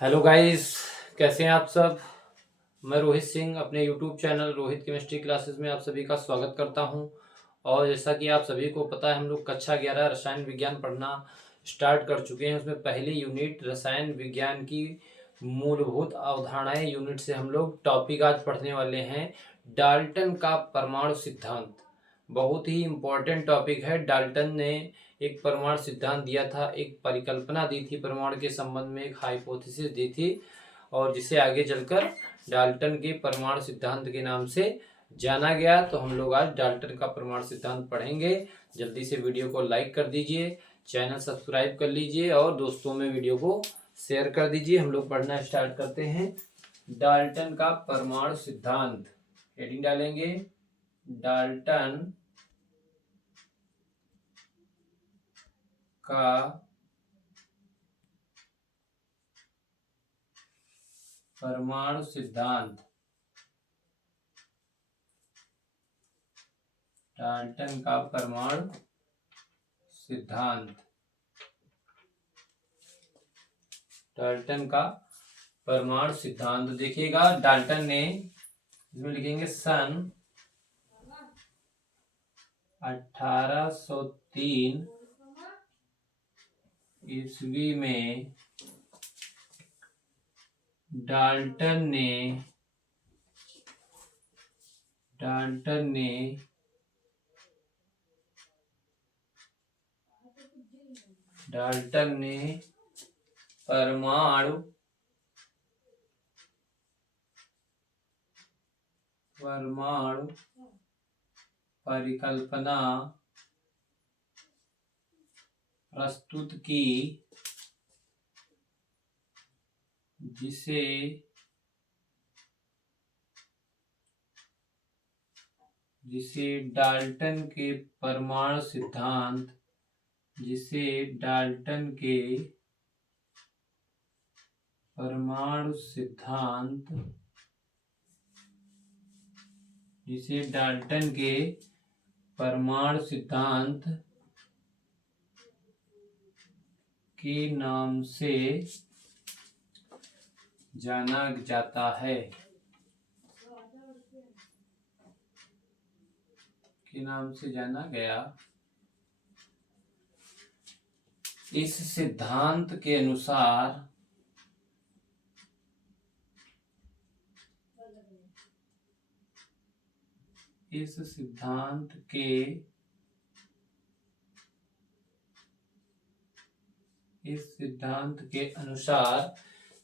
Hello guys, कैसे हैं आप सब। मैं रोहित सिंह अपने YouTube channel Rohit chemistry classes में आप सभी का स्वागत करता हूं। और जैसा कि आप सभी को पता है, हम लोग कक्षा 11 रसायन विज्ञान पढ़ना स्टार्ट कर चुके हैं। उसमें पहली यूनिट रसायन विज्ञान की मूलभूत अवधारणाएं यूनिट से हम लोग टॉपिक आज पढ़ने वाले हैं, डाल्टन का परमाणु सिद्धांत। बहुत ही इम्पोर्टेंट टॉपिक है। डाल्टन ने एक परमाणु सिद्धांत दिया था, एक परिकल्पना दी थी परमाणु के संबंध में, एक हाइपोथेसिस दी थी, और जिसे आगे चलकर डाल्टन के परमाणु सिद्धांत के नाम से जाना गया। तो हम लोग आज डाल्टन का परमाणु सिद्धांत पढ़ेंगे। जल्दी से वीडियो को लाइक कर दीजिए, चैनल सब्सक्राइब कर लीजिए और दोस्तों में वीडियो को शेयर कर दीजिए। हम लोग पढ़ना स्टार्ट करते हैं। डाल्टन का परमाणु सिद्धांत, हेडिंग डालेंगे डाल्टन का परमाणु सिद्धांत। डाल्टन का परमाणु सिद्धांत। डाल्टन का परमाणु सिद्धांत देखिएगा, डाल्टन ने, इसमें लिखेंगे सन 1803 ईस्वी में डाल्टन ने परमाणु परिकल्पना प्रस्तुत की, जिसे डाल्टन के परमाणु सिद्धांत के नाम से जाना जाता है। के नाम से जाना गया। इस सिद्धांत के अनुसार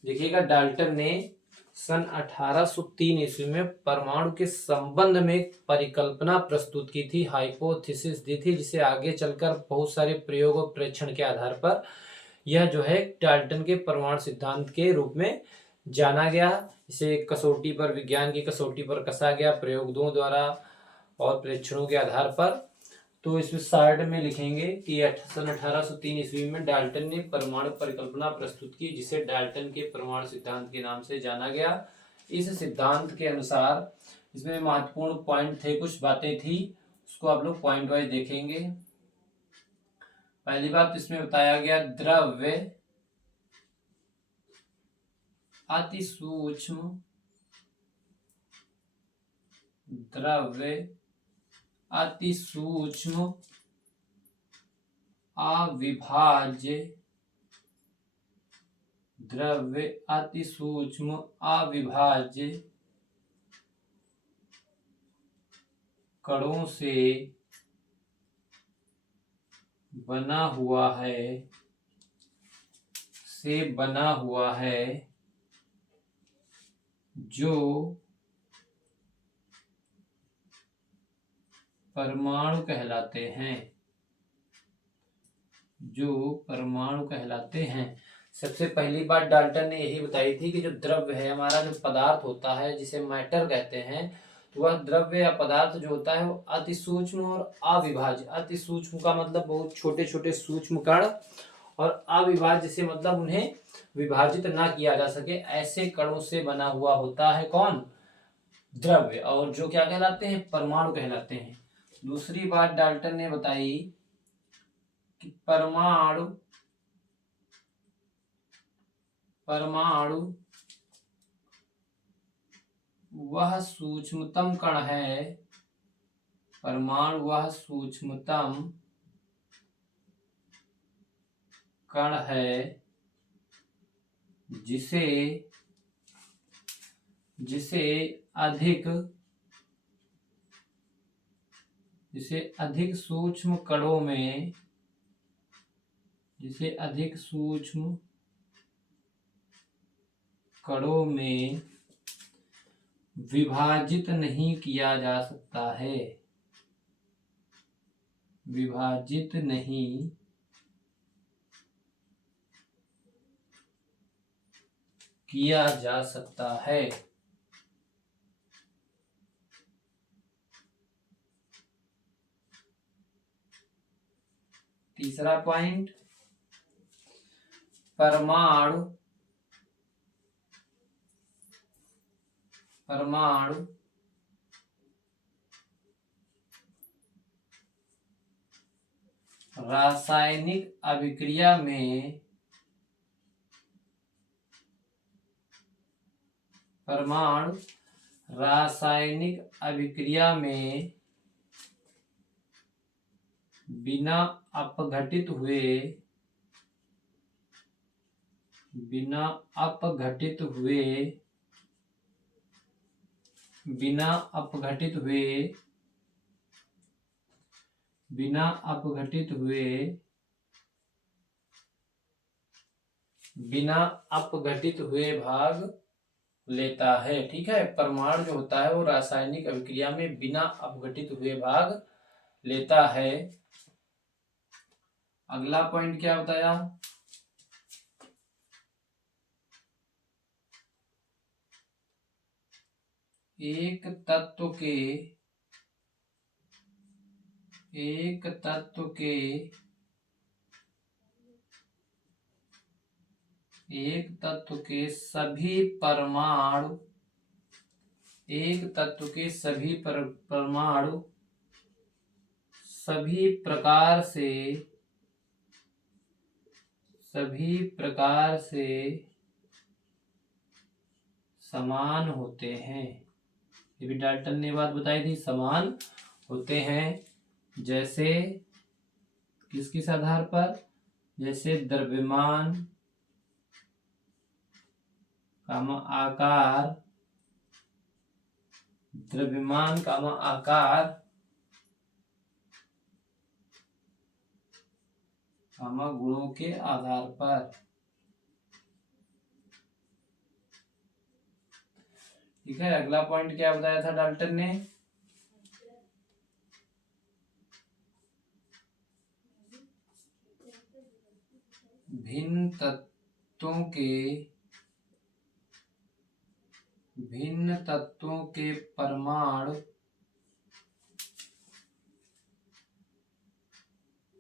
देखिएगा, डाल्टन ने सन 1803 ईस्वी में परमाणु के संबंध में एक परिकल्पना प्रस्तुत की थी, हाइपोथेसिस दी थी, जिसे आगे चलकर बहुत सारे प्रयोग और परीक्षण के आधार पर यह जो है डाल्टन के परमाणु सिद्धांत के रूप में जाना गया। इसे कसौटी पर, विज्ञान की कसौटी पर कसा गया प्रयोगों द्वारा और परीक्षणों के आधार पर। तो इसमें साइड में लिखेंगे कि सन 1803 ईस्वी में डाल्टन ने परमाणु परिकल्पना प्रस्तुत की, जिसे डाल्टन के परमाणु सिद्धांत के नाम से जाना गया। इस सिद्धांत के अनुसार इसमें महत्वपूर्ण पॉइंट थे, कुछ बातें थी, उसको आप लोग पॉइंट वाइज देखेंगे। पहली बात इसमें बताया गया, द्रव्य अति सूक्ष्म अविभाज्य कणों से बना हुआ है, जो परमाणु कहलाते हैं। सबसे पहली बात डाल्टन ने यही बताई थी कि जो द्रव्य है, हमारा जो पदार्थ होता है, जिसे मैटर कहते हैं, तो वह द्रव्य या पदार्थ जो होता है वो अति सूक्ष्म और अविभाज्य। अति सूक्ष्म का मतलब बहुत छोटे छोटे सूक्ष्म कण, और अविभाज्य से मतलब उन्हें विभाजित ना किया जा सके, ऐसे कणों से बना हुआ होता है कौन? द्रव्य। और जो क्या कहलाते हैं? परमाणु कहलाते हैं। दूसरी बात डाल्टन ने बताई कि परमाणु परमाणु वह सूक्ष्मतम कण है, परमाणु वह सूक्ष्मतम कण है जिसे अधिक सूक्ष्म कणों में विभाजित नहीं किया जा सकता है, विभाजित नहीं किया जा सकता है। तीसरा पॉइंट, परमाणु रासायनिक अभिक्रिया में बिना अपघटित हुए भाग लेता है। ठीक है, परमाणु जो होता है वो रासायनिक अभिक्रिया में बिना अपघटित हुए भाग लेता है। अगला पॉइंट क्या बताया, एक तत्व के सभी परमाणु सभी प्रकार से समान होते हैं। ये भी डाल्टन ने बात बताई थी, समान होते हैं। जैसे किस आधार पर, जैसे द्रव्यमान आकार, गुणों के आधार पर। ठीक है, अगला पॉइंट क्या बताया था डाल्टन ने, भिन्न तत्वों के परमाणु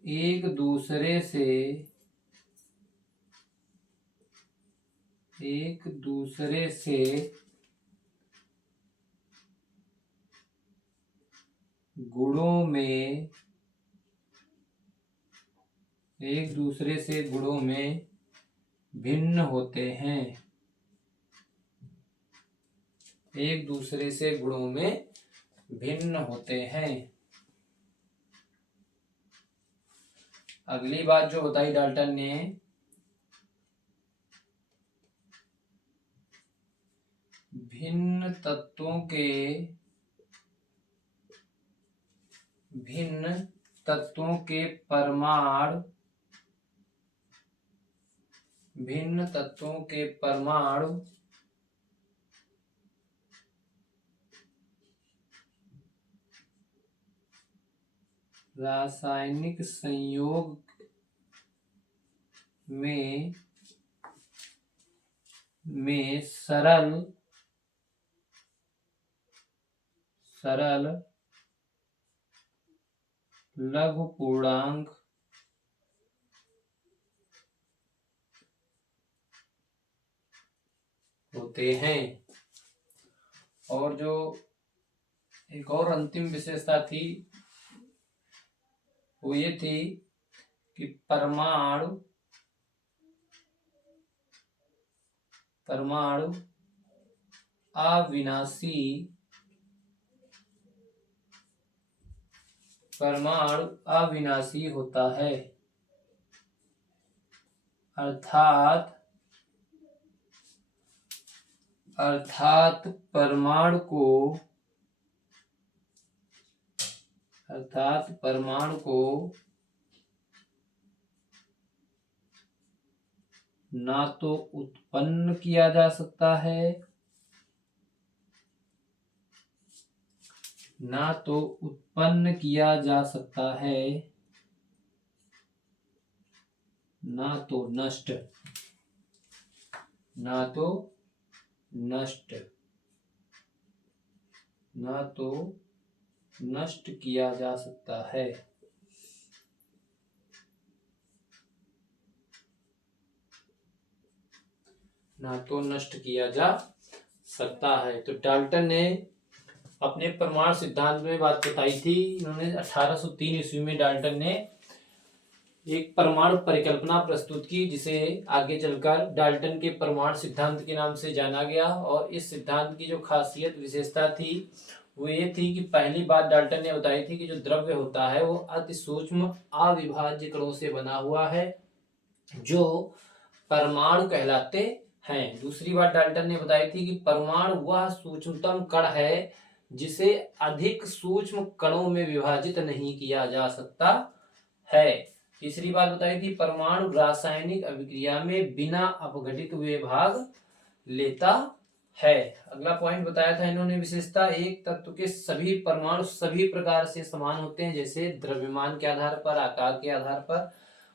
एक दूसरे से गुणों में भिन्न होते हैं, अगली बात जो बताई डाल्टन ने, भिन्न तत्वों के परमाणु रासायनिक संयोग में सरल लघु पूर्णांक होते हैं। और जो एक और अंतिम विशेषता थी वो ये थी कि परमाणु परमाणु अविनाशी, परमाणु अविनाशी होता है, अर्थात परमाणु को ना तो उत्पन्न किया जा सकता है, ना तो उत्पन्न किया जा सकता है, ना तो नष्ट, ना तो नष्ट, ना तो नष्ट किया जा सकता है। ना तो नष्ट किया जा सकता है। तो डाल्टन ने अपने परमाणु सिद्धांत में बात बताई थी। उन्होंने 1803 ईस्वी में डाल्टन ने एक परमाणु परिकल्पना प्रस्तुत की, जिसे आगे चलकर डाल्टन के परमाणु सिद्धांत के नाम से जाना गया। और इस सिद्धांत की जो खासियत विशेषता थी वो ये थी कि पहली बात डाल्टन ने बताई थी कि जो द्रव्य होता है वो अति सूक्ष्म अविभाज्य कणों से बना हुआ है, जो परमाणु कहलाते हैं। दूसरी बात डाल्टन ने बताई थी कि परमाणु वह सूक्ष्मतम कण है जिसे अधिक सूक्ष्म कणों में विभाजित नहीं किया जा सकता है। तीसरी बात बताई थी परमाणु रासायनिक अभिक्रिया में बिना अपघटित हुए भाग लेता है। अगला पॉइंट बताया था इन्होंने विशेषता, एक तत्व के सभी परमाणु सभी प्रकार से समान होते हैं, जैसे द्रव्यमान के आधार पर, आकार के आधार पर,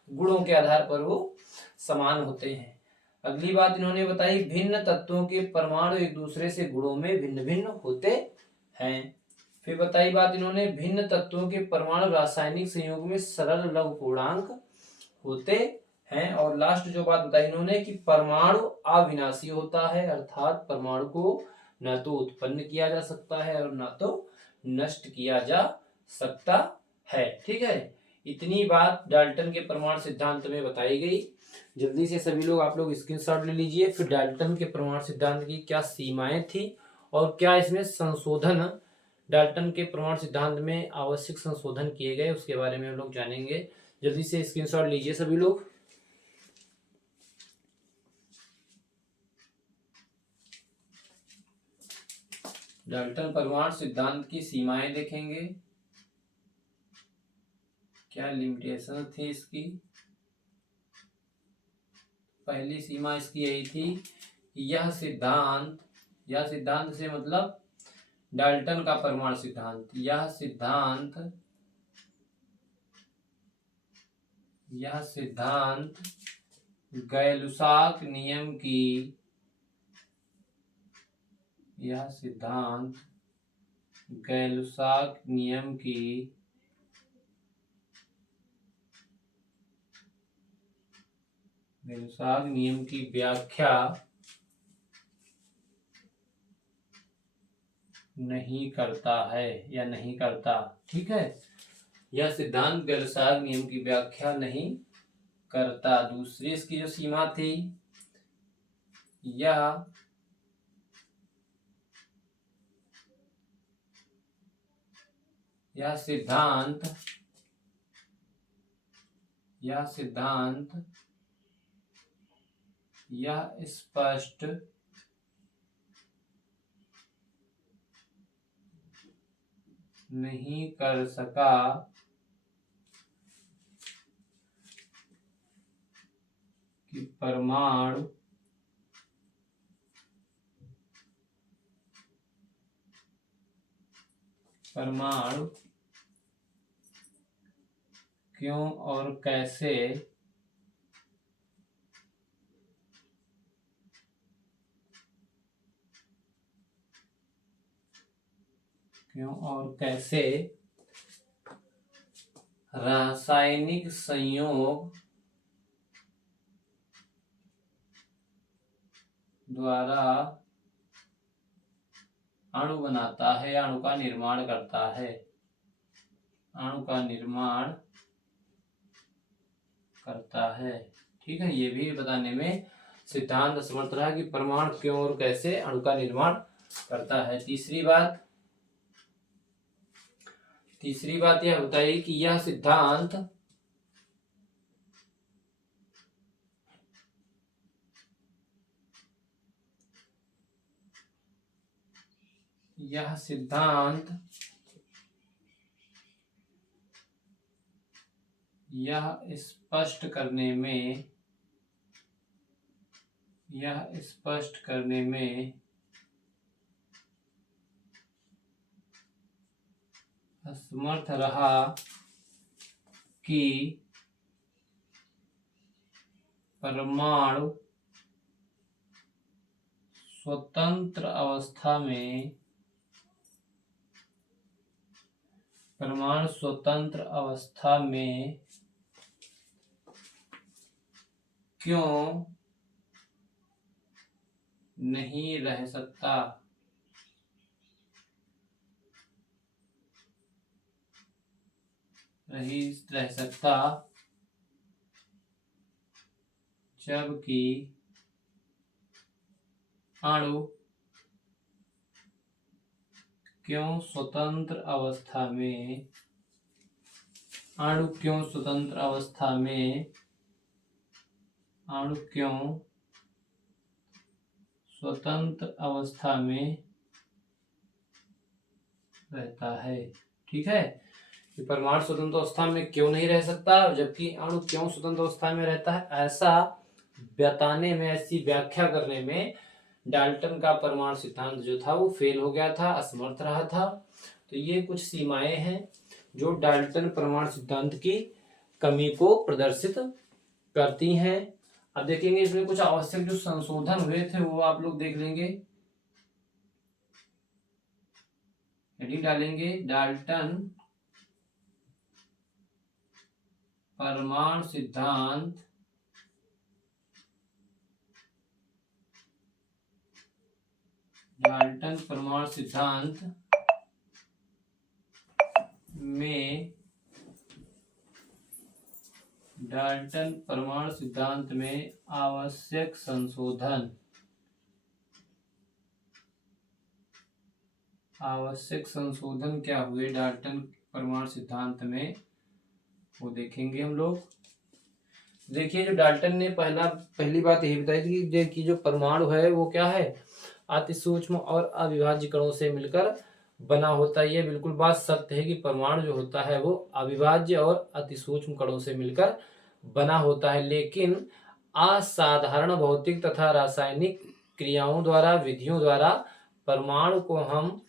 गुणों के आधार पर वो समान होते हैं। अगली बात इन्होंने बताई भिन्न तत्वों के परमाणु एक दूसरे से गुणों में भिन्न भिन्न होते हैं। फिर बताई बात इन्होंने भिन्न तत्वों के परमाणु रासायनिक संयोग में सरल लघु पूर्णांक होते हैं। और लास्ट जो बात बताई इन्होंने कि परमाणु अविनाशी होता है, अर्थात परमाणु को न तो उत्पन्न किया जा सकता है और न तो नष्ट किया जा सकता है। ठीक है, इतनी बात डाल्टन के परमाणु सिद्धांत में बताई गई। जल्दी से सभी लोग आप लोग स्क्रीनशॉट ले लीजिए। फिर डाल्टन के परमाणु सिद्धांत की क्या सीमाएं थी और क्या इसमें संशोधन, डाल्टन के परमाणु सिद्धांत में आवश्यक संशोधन किए गए, उसके बारे में हम लोग जानेंगे। जल्दी से स्क्रीनशॉट लीजिए सभी लोग। डाल्टन परमाणु सिद्धांत की सीमाएं देखेंगे, क्या लिमिटेशन थी इसकी। पहली सीमा इसकी यही थी कि यह सिद्धांत से मतलब डाल्टन का परमाणु सिद्धांत, यह सिद्धांत गैलुसाक नियम की, गैलुसाक नियम की व्याख्या नहीं करता है या नहीं करता। ठीक है, यह सिद्धांत गैलुसाक नियम की व्याख्या नहीं करता। दूसरी इसकी जो सीमा थी, यह सिद्धांत यह स्पष्ट नहीं कर सका कि परमाणु क्यों और कैसे रासायनिक संयोग द्वारा अणु बनाता है, अणु का निर्माण करता है, ठीक है, ये भी बताने में सिद्धांत असमर्थ रहा कि परमाणु क्यों और कैसे अणु का निर्माण करता है। तीसरी बात यह बताइए कि यह सिद्धांत यह स्पष्ट करने में असमर्थ रहा कि परमाणु स्वतंत्र अवस्था में क्यों नहीं रह सकता। जबकि अणु क्यों स्वतंत्र अवस्था में रहता है। ठीक है, कि परमाणु स्वतंत्र अवस्था में क्यों नहीं रह सकता जबकि अणु क्यों स्वतंत्र अवस्था में रहता है, ऐसा बताने में, ऐसी व्याख्या करने में डाल्टन का परमाणु सिद्धांत जो था वो फेल हो गया था, असमर्थ रहा था। तो ये कुछ सीमाएं हैं जो डाल्टन परमाणु सिद्धांत की कमी को प्रदर्शित करती हैं। अब देखेंगे इसमें कुछ आवश्यक जो संशोधन हुए थे वो आप लोग देख लेंगे। हेडिंग डालेंगे डाल्टन परमाणु सिद्धांत में आवश्यक संशोधन क्या हुए डाल्टन परमाणु सिद्धांत में, वो देखेंगे हम लोग। देखिए, जो डाल्टन ने पहली बात यही बताई थी कि जो परमाणु है वो क्या है, अति सूक्ष्म और अविभाज्य कणों से मिलकर बना होता है। ये बिल्कुल बात सत्य है कि परमाणु जो होता है वो अविभाज्य और अति सूक्ष्म कणों से मिलकर बना होता है, लेकिन असाधारण भौतिक तथा रासायनिक क्रियाओं द्वारा, विधियों द्वारा परमाणु को हम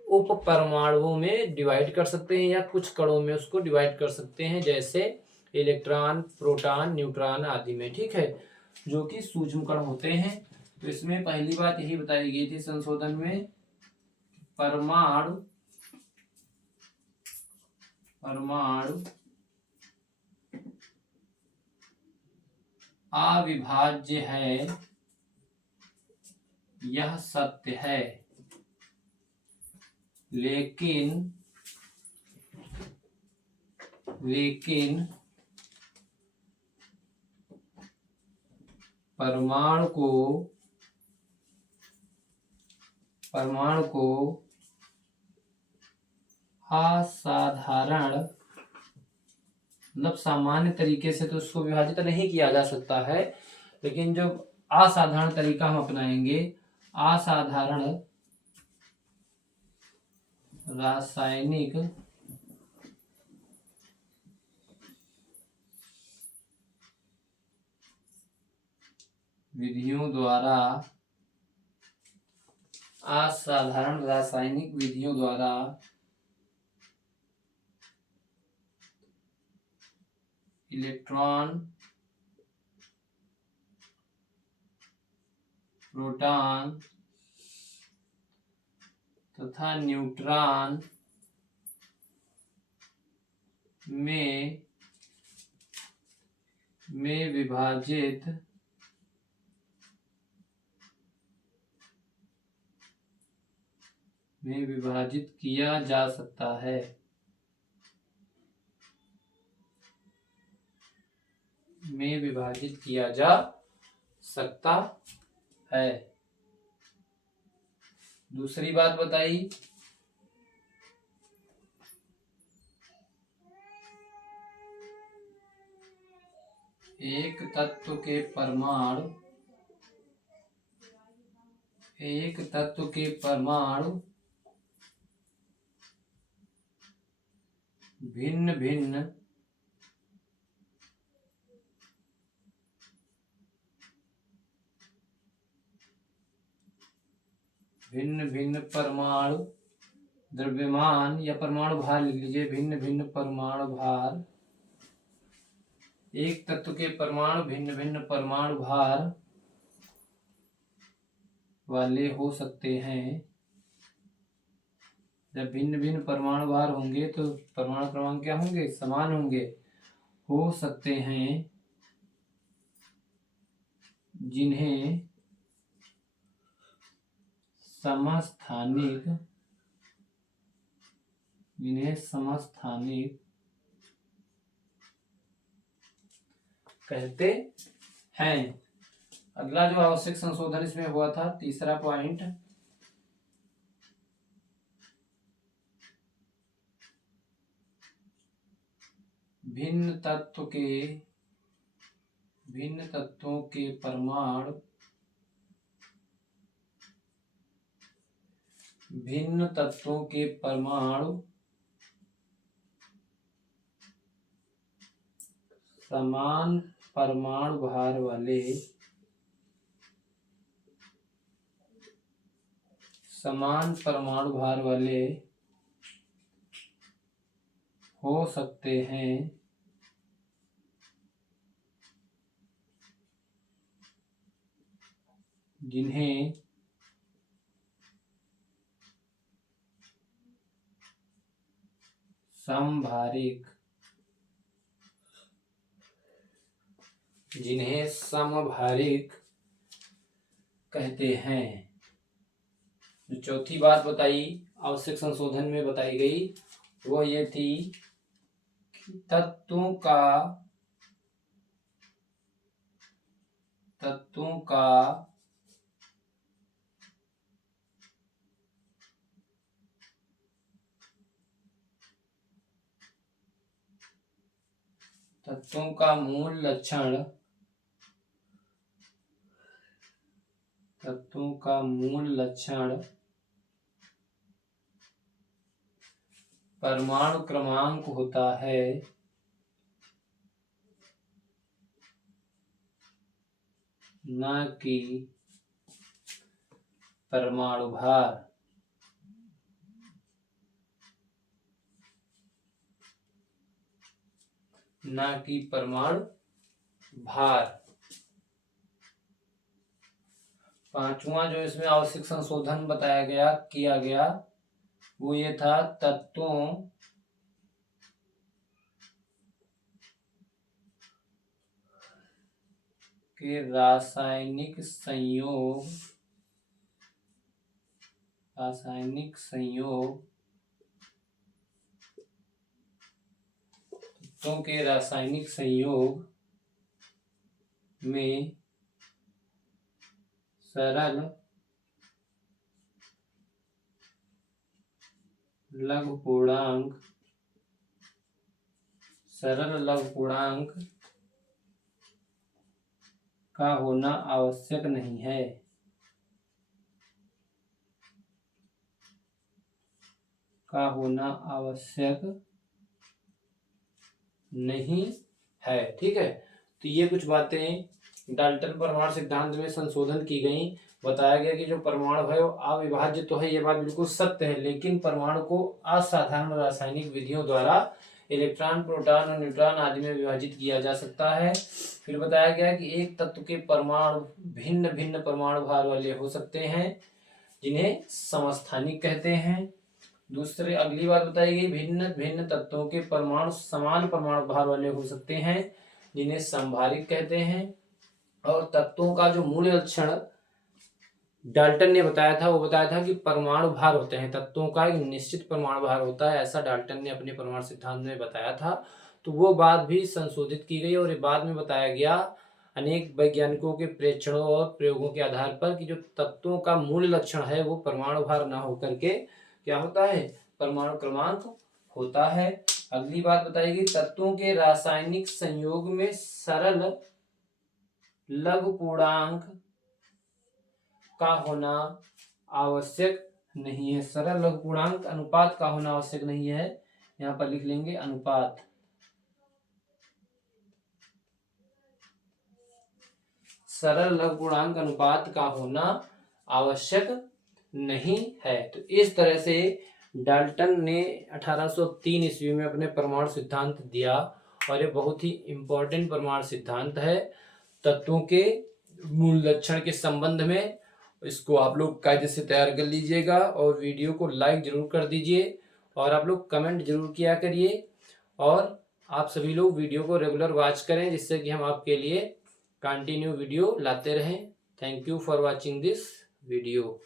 उप परमाणुओं में डिवाइड कर सकते हैं या कुछ कणों में उसको डिवाइड कर सकते हैं, जैसे इलेक्ट्रॉन, प्रोटॉन, न्यूट्रॉन आदि में। ठीक है, जो कि सूक्ष्म कण होते हैं। तो इसमें पहली बात यही बताई गई थी संशोधन में, परमाणु अविभाज्य है, यह सत्य है, लेकिन परमाणु को असाधारण, मतलब सामान्य तरीके से तो उसको विभाजित नहीं किया जा सकता है, लेकिन जो असाधारण तरीका हम अपनाएंगे, असाधारण रासायनिक विधियों द्वारा इलेक्ट्रॉन, प्रोटॉन तथा न्यूट्रॉन में विभाजित किया जा सकता है। सकता है। दूसरी बात बताई, एक तत्व के परमाणु भिन्न भिन्न परमाणु द्रव्यमान या परमाणु भार लिख लीजिए, भिन्न भिन्न परमाणु भार, एक तत्व के परमाणु भिन्न भिन्न परमाणु भार वाले हो सकते हैं। जब भिन्न भिन्न परमाणु भार होंगे तो परमाणु क्रमांक क्या होंगे? समान होंगे। हो सकते हैं जिन्हें समस्थानिक कहते हैं। अगला जो आवश्यक संशोधन इसमें हुआ था, तीसरा पॉइंट, भिन्न तत्वों के परमाणु समान परमाणु भार वाले हो सकते हैं, जिन्हें समभारिक कहते हैं। जो चौथी बात बताई आवश्यक संशोधन में बताई गई वो ये थी कि तत्वों का मूल लक्षण परमाणु क्रमांक होता है, न कि परमाणु भार। पांचवा जो इसमें आवश्यक संशोधन किया गया वो ये था, तत्वों के रासायनिक संयोग में सरल लघु पूर्णांक का होना आवश्यक नहीं है। ठीक है, तो ये कुछ बातें डाल्टन परमाणु सिद्धांत में संशोधन की गई। बताया गया कि जो परमाणु है वो अविभाज्य तो है, ये बात बिल्कुल सत्य है, लेकिन परमाणु को असाधारण रासायनिक विधियों द्वारा इलेक्ट्रॉन, प्रोटॉन और न्यूट्रॉन आदि में विभाजित किया जा सकता है। फिर बताया गया कि एक तत्व के परमाणु भिन्न भिन्न परमाणु भार वाले हो सकते हैं, जिन्हें समस्थानिक कहते हैं। दूसरे अगली बात बताई गई, भिन्न भिन्न तत्वों के परमाणु समान परमाणु भार वाले हो सकते हैं, जिन्हें समभारिक कहते हैं। और तत्वों का जो मूल लक्षण डाल्टन ने बताया था कि परमाणु भार होते हैं, तत्वों का एक निश्चित परमाणु भार होता है, ऐसा डाल्टन ने अपने परमाणु सिद्धांत में बताया था। तो वो बात भी संशोधित की गई और बाद में बताया गया अनेक वैज्ञानिकों के प्रेक्षणों और प्रयोगों के आधार पर कि जो तत्वों का मूल लक्षण है वो परमाणु भार ना होकर के क्या होता है, परमाणु क्रमांक होता है। अगली बात बताएगी, तत्वों के रासायनिक संयोग में सरल लघु पूर्णांक का होना आवश्यक नहीं है। सरल लघु पूर्णांक अनुपात का होना आवश्यक नहीं है, यहाँ पर लिख लेंगे अनुपात। सरल लघु पूर्णांक अनुपात का होना आवश्यक नहीं है। तो इस तरह से डाल्टन ने 1803 ईस्वी में अपने परमाणु सिद्धांत दिया और ये बहुत ही इम्पोर्टेंट परमाणु सिद्धांत है तत्वों के मूल लक्षण के संबंध में। इसको आप लोग कायदे से तैयार कर लीजिएगा और वीडियो को लाइक जरूर कर दीजिए और आप लोग कमेंट जरूर किया करिए और आप सभी लोग वीडियो को रेगुलर वॉच करें जिससे कि हम आपके लिए कंटिन्यू वीडियो लाते रहें। Thank you for watching this video.